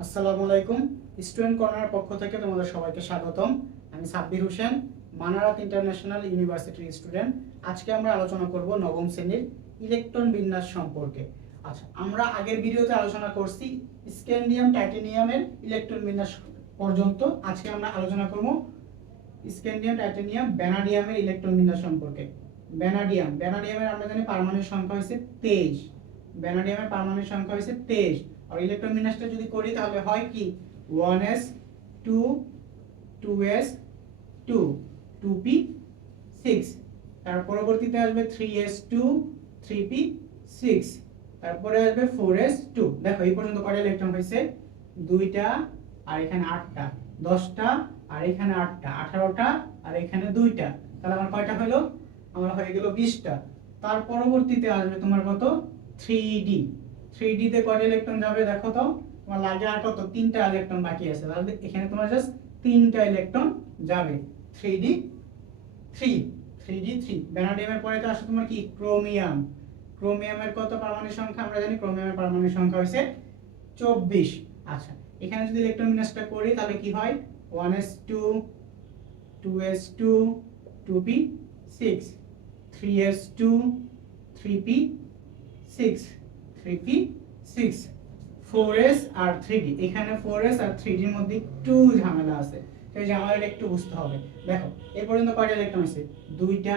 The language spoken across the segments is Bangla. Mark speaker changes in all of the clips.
Speaker 1: আসসালামু আলাইকুম। স্টুডেন্ট কর্নার পক্ষ থেকে তোমাদের সবাইকে স্বাগতম। আমি সাব্বির হোসেন, মানারাত ইন্টারন্যাশনাল ইউনিভার্সিটির স্টুডেন্ট। আজকে আমরা আলোচনা করব নবম শ্রেণির ইলেকট্রন বিন্যাস সম্পর্কে। আচ্ছা আমরা আগের ভিডিওতে আলোচনা করছি স্ক্যান্ডিয়াম টাইটেনিয়ামের ইলেকট্রন বিন্যাস পর্যন্ত। আজকে আমরা আলোচনা করব স্ক্যান্ডিয়াম টাইটেনিয়াম ব্যানাডিয়ামের ইলেকট্রন বিন্যাস সম্পর্কে। ব্যানাডিয়াম, ব্যানাডিয়ামের আমরা জানি পারমাণবিক সংখ্যা হয়েছে তেইশ। ব্যানাডিয়ামের পারমাণবিক সংখ্যা হয়েছে তেইশ। আর ইলেকট্রন বিন্যাসটা যদি করি, তাহলে হয় কি? One s two two s two two p six তার পরবর্তীতে আসবে three s two three p six তারপরে আসবে ফোর এস টু দেখো, এই পর্যন্ত কয়টা ইলেকট্রন হয়েছে? দুইটা, আর এখানে আটটা। দশটা, আর এখানে আটটা। আঠারোটা, আর এখানে দুইটা। তাহলে আমার কয়টা হলো? আমার হয়ে গেল বিশটা। তার পরবর্তীতে আসবে তোমার কত? থ্রি ডি থ্রি ডিতে কয়টা ইলেকট্রন যাবে দেখো তো? তোমার লাগে আর কত? তিনটা ইলেকট্রন বাকি আছে। তাহলে এখানে তোমার জাস্ট তিনটা ইলেকট্রন যাবে। Three d three three d three ব্যানাডিয়ামের পরে তো আসে তোমার কি? ক্রোমিয়াম ক্রোমিয়ামের কত পারমাণবিক সংখ্যা? আমরা জানি ক্রোমিয়ামের পারমাণবিক সংখ্যা হয়েছে চব্বিশ। আচ্ছা এখানে যদি ইলেকট্রন বিন্যাসটা করি, তাহলে কি হয়? One s two two s two two p six three s two three p six three p six four s আর এখানে আর মধ্যে একটু ঝামেলা আছে। ঝামেলাটা একটু বুঝতে হবে। দেখো পর্যন্ত কয়টা ইলেকট্রন আছে দুইটা,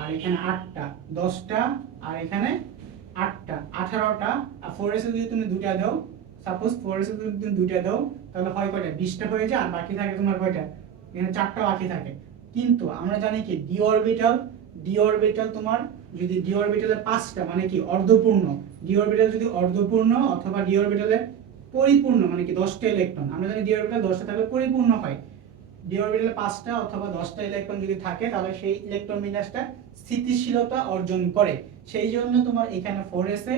Speaker 1: আর এখানে আটটা, দশটা, আর এখানে আটটা, আঠারোটা। আর ফোর এসে যদি তুমি দুইটা দাও সাপোজ ফোর এসে যদি তুমি দুইটা দাও, তাহলে হয় কয়টা? বিশটা হয়ে যায়, আর বাকি থাকে তোমার কয়টা? এখানে চারটা বাকি থাকে। কিন্তু আমরা জানি কি ডি অরবিটাল ডি অরবিটাল তোমার যদি ডি অরবিটালে পাঁচটা মানে কি, অর্ধপূর্ণ ডি অরবিটাল যদি অর্ধপূর্ণ অথবা ডি অরবিটালে পরিপূর্ণ মানে কি, দশটা ইলেকট্রন আমরা জানি ডি অরবিটাল দশটা থাকলে পরিপূর্ণ হয়। ডি অরবিটালে পাঁচটা অথবা দশটা ইলেকট্রন যদি থাকে, তাহলে সেই ইলেকট্রন বিন্যাসটা স্থিতিশীলতা অর্জন করে। সেই জন্য তোমার এখানে ফোর এসে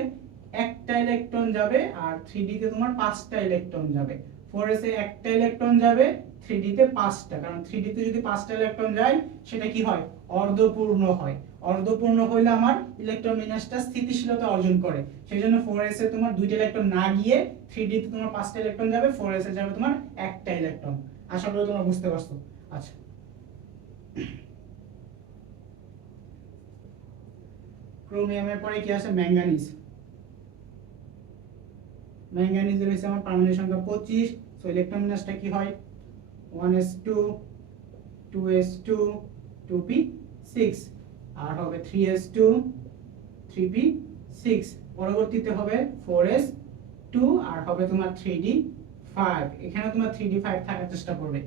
Speaker 1: একটা ইলেকট্রন যাবে আর থ্রি ডিতে তোমার পাঁচটা ইলেকট্রন যাবে। ফোর এসে একটা ইলেকট্রন যাবে থ্রি ডিতে পাঁচটা। কারণ থ্রি ডিতে যদি পাঁচটা ইলেকট্রন যায়, সেটা কি হয়? অর্ধপূর্ণ হয়। অর্ধপূর্ণ হইলে আমার ইলেকট্রন বিন্যাসটা স্থিতিশীলতা অর্জন করে। সেই জন্য ফোর এসে তোমার দুইটা ইলেকট্রন না গিয়ে থ্রি ডিতে তোমার পাঁচটা ইলেকট্রন যাবে ফোর এসে যাবে তোমার একটা ইলেকট্রন আশা করি তোমরা বুঝতে পারছ। আচ্ছা। ক্রোমিয়ামের পরে কি আছে ম্যাঙ্গানিজ ম্যাঙ্গানিজ রয়েছে আমার পারমাণবিক সংখ্যা পঁচিশ সো ইলেকট্রন বিন্যাসটা কি হয়? One s two two s two two p six আর হবে three s two three p six পরবর্তীতে হবে ফোর এস টু আর হবে তোমার থ্রি ডি ফাইভ এখানে তোমার থ্রি ডি ফাইভ থাকার চেষ্টা করবে।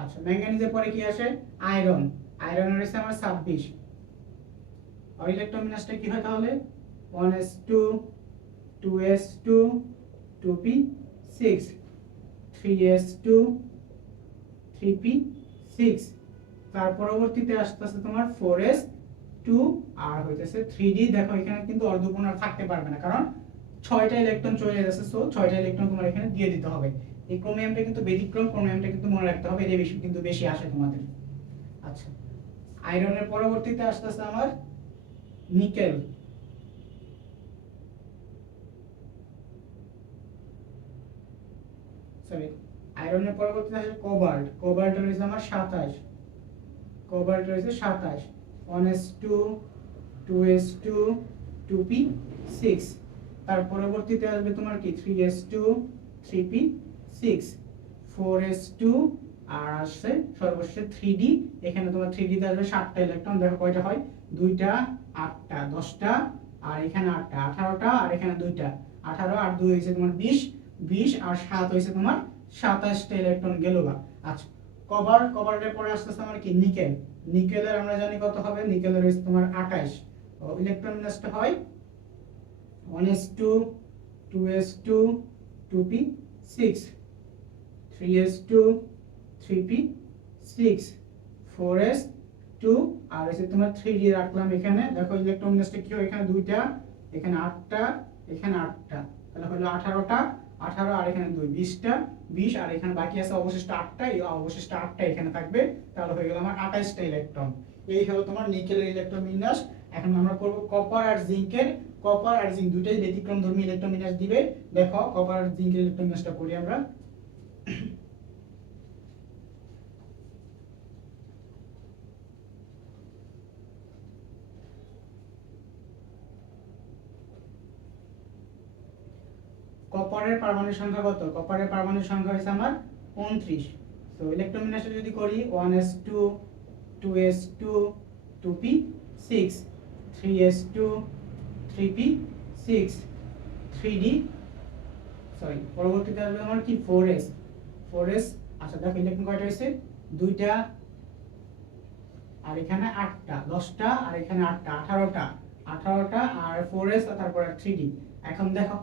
Speaker 1: আচ্ছা ম্যাঙ্গানিজের পরে কি আসে? আয়রন আয়রন রয়েছে আমার ছাব্বিশ। আর ইলেকট্রন বিন্যাসটা কি হয় তাহলে? One s two two s two two p six three s two three p six তার পরবর্তীতে আসতেছে তোমার ফোর এস টু আর হইতেছে থ্রি ডি দেখো, এখানে কিন্তু অর্ধপূর্ণ আর থাকতে পারবে না, কারণ ছয়টা ইলেকট্রন চলে যাচ্ছে সো ছয়টা ইলেকট্রন তোমার এখানে দিয়ে দিতে হবে। এই ক্রোমিয়ামটা কিন্তু ব্যতিক্রম ক্রোমিয়ামটা কিন্তু মনে রাখতে হবে এটা বেশি কিন্তু বেশি আসে তোমাদের। আচ্ছা আয়রনের পরবর্তীতে আসতেছে আমার নিকেল সরি আয়রনের পরবর্তীতে আসে কোবাল্ট কোবাল্ট রয়েছে আমার সাতাশ। কোবাল্ট রয়েছে সাতাশ। One s two two s two two p six তার পরবর্তীতে আসবে তোমার কি? Three s two three p six four s two আর আসছে সর্বশেষ থ্রি ডি এখানে তোমার থ্রি ডিতে আসবে সাতটা ইলেকট্রন দেখো কয়টা হয়? দুইটা, আটটা, দশটা, আর এখানে আটটা, আঠারোটা, আর এখানে দুইটা। আঠারো আর দুই হয়েছে তোমার বিশ। বিশ আর সাত হয়েছে তোমার সাতাশটা ইলেকট্রন গেল বা আচ্ছা কভার কভারের পরে আসতেছে আমার কি? নিকেল। নিকেলের আমরা জানি কত হবে? নিকেলের হয়েছে তোমার আঠাশ। ইলেকট্রন বিন্যাসটা হয় one s two two s two two p six three s two three p six four s two আর হচ্ছে তোমার থ্রি ডি রাখলাম এখানে। দেখো ইলেকট্রন বিন্যাসটা কি হয়? এখানে দুইটা, এখানে আটটা এখানে আটটা। তাহলে হলো আঠারোটা আঠারো আর এখানে দুই, বিশটা, বিশ আর এখানে বাকি আছে অবশিষ্ট আটটা, এই অবশিষ্ট আটটা এখানে থাকবে। তাহলে হয়ে গেল আমার আঠাইশটা ইলেকট্রন এই হলো তোমার নিকেলের ইলেকট্রন বিন্যাস এখন আমরা করব কপার আর জিঙ্কের কপার আর জিঙ্ক দুটোই ব্যতিক্রম ধর্মী ইলেকট্রন বিন্যাস দিবে। দেখো কপার আর জিঙ্কের ইলেকট্রন বিন্যাসটা করি আমরা। কপারের পারমাণবিক সংখ্যা কত? কপারের পারমাণবিক সংখ্যা হচ্ছে আমার উনত্রিশ। তো ইলেকট্রন বিন্যাসটা যদি করি one s two two s two two p six three s two three p six three d sorry পরবর্তীতে আসবে আমার কি? ফোর এস ফোর এস আচ্ছা দেখো ইলেকট্রন কয়টা হয়েছে দুইটা, আর এখানে আটটা, দশটা, আর এখানে আটটা, আঠারোটা। আঠারোটা, আর ফোর এস তারপরে থ্রি ডি এখন দেখো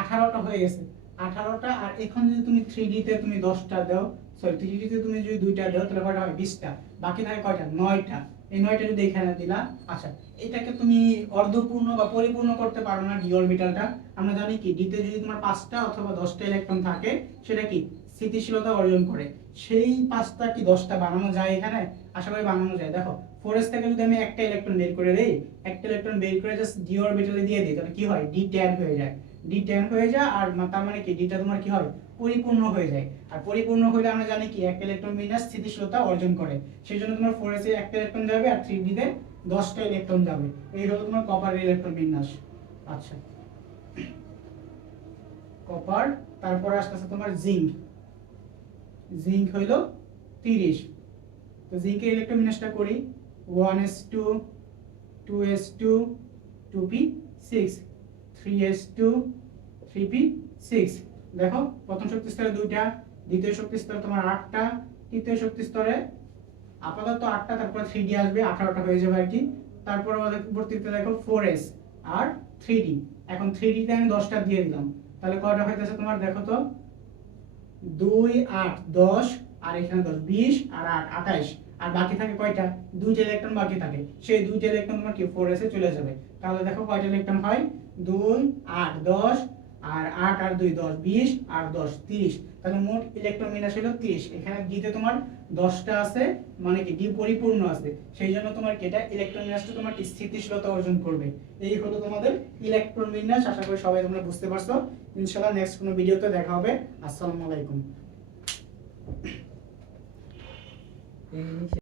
Speaker 1: আঠারোটা হয়ে গেছে। আঠারোটা আর এখন যদি তুমি থ্রি তে তুমি দশটা দাও সরি থ্রি তে তুমি যদি দুইটা দাও, তাহলে কয়টা হয় বিশটা। বাকি থাকে কয়টা? নয়টা। এই নয়টা যদি এখানে দিলা আচ্ছা এটাকে তুমি অর্ধপূর্ণ বা পরিপূর্ণ করতে পারো না ডি অরবিটালটা আমরা জানি কি? ডিতে যদি তোমার পাঁচটা অথবা দশটা ইলেকট্রন থাকে, সেটা কি? স্থিতিশীলতা অর্জন করে। সেই পাঁচটা কি দশটা বানানো যায় এখানে? আশা করি বানানো যায়। দেখো ফোরেস থেকে যদি আমি একটা ইলেকট্রন বের করে দেই, একটা ইলেকট্রন বের করে জাস্ট ডি অরবিটালে দিয়ে দিই, তাহলে কি হয়? ডি ট্যান হয়ে যায়। ডি ট্যান হয়ে যায় আর তার মানে কি? ডিটা তোমার কি হয় পরিপূর্ণ হয়ে যায়। আর পরিপূর্ণ হলে আমরা জানি কি? একটা ইলেকট্রন বিন্যাস স্থিতিশীলতা অর্জন করে। সেই জন্য তোমার ফোরেসে একটা ইলেকট্রন যাবে আর থ্রি ডিতে দশটা ইলেকট্রন যাবে। এই হলো তোমার কপার ইলেকট্রন বিন্যাস। আচ্ছা। কপার তারপরে আসতেছে তোমার জিঙ্ক জিঙ্ক হইল তিরিশ। তো জিঙ্কের ইলেকট্রন বিন্যাসটা করি। One s two two s two two p six three s two three p six দেখো, প্রথম শক্তি স্তরে দুইটা, দ্বিতীয় শক্তি স্তরে তোমার আটটা, তৃতীয় শক্তি স্তরে আপাতত আটটা, তারপর থ্রি ডি আসবে, আঠারোটা হয়ে যাবে আর কি। তারপর আমাদের পরবর্তীতে দেখো ফোর এস আর থ্রি ডি এখন থ্রি ডিতে আমি দশটা দিয়ে দিলাম। তাহলে কয়টা হইতেছে তোমার দেখো তো? দুই, আট, দশ, আর এখানে দশ, বিশ, আর আট আঠাইশ আর বাকি থাকে কয়টা? দুইটা ইলেকট্রন বাকি থাকে। সেই দুইটা ইলেকট্রন তোমার কি? ফোর এসে চলে যাবে। তাহলে দেখো কয়টা ইলেকট্রন হয়? দুই, আট, দশ, আর আট আর দুই, দশ, বিশ, আর দশ, তিরিশ। তাহলে মোট ইলেকট্রন বিন্যাস হলো তিরিশ। এখানে ডিতে তোমার দশটা আছে মানে কি? ডি পরিপূর্ণ আছে। সেই জন্য তোমার এটা ইলেকট্রন বিন্যাসটা তোমার কি? স্থিতিশীলতা অর্জন করবে। এই হলো তোমাদের ইলেকট্রন বিন্যাস আশা করি সবাই তোমরা বুঝতে পারছ। ইনশাআল্লাহ নেক্সট কোনো ভিডিওতে দেখা হবে। আসসালামু আলাইকুম। 你你先。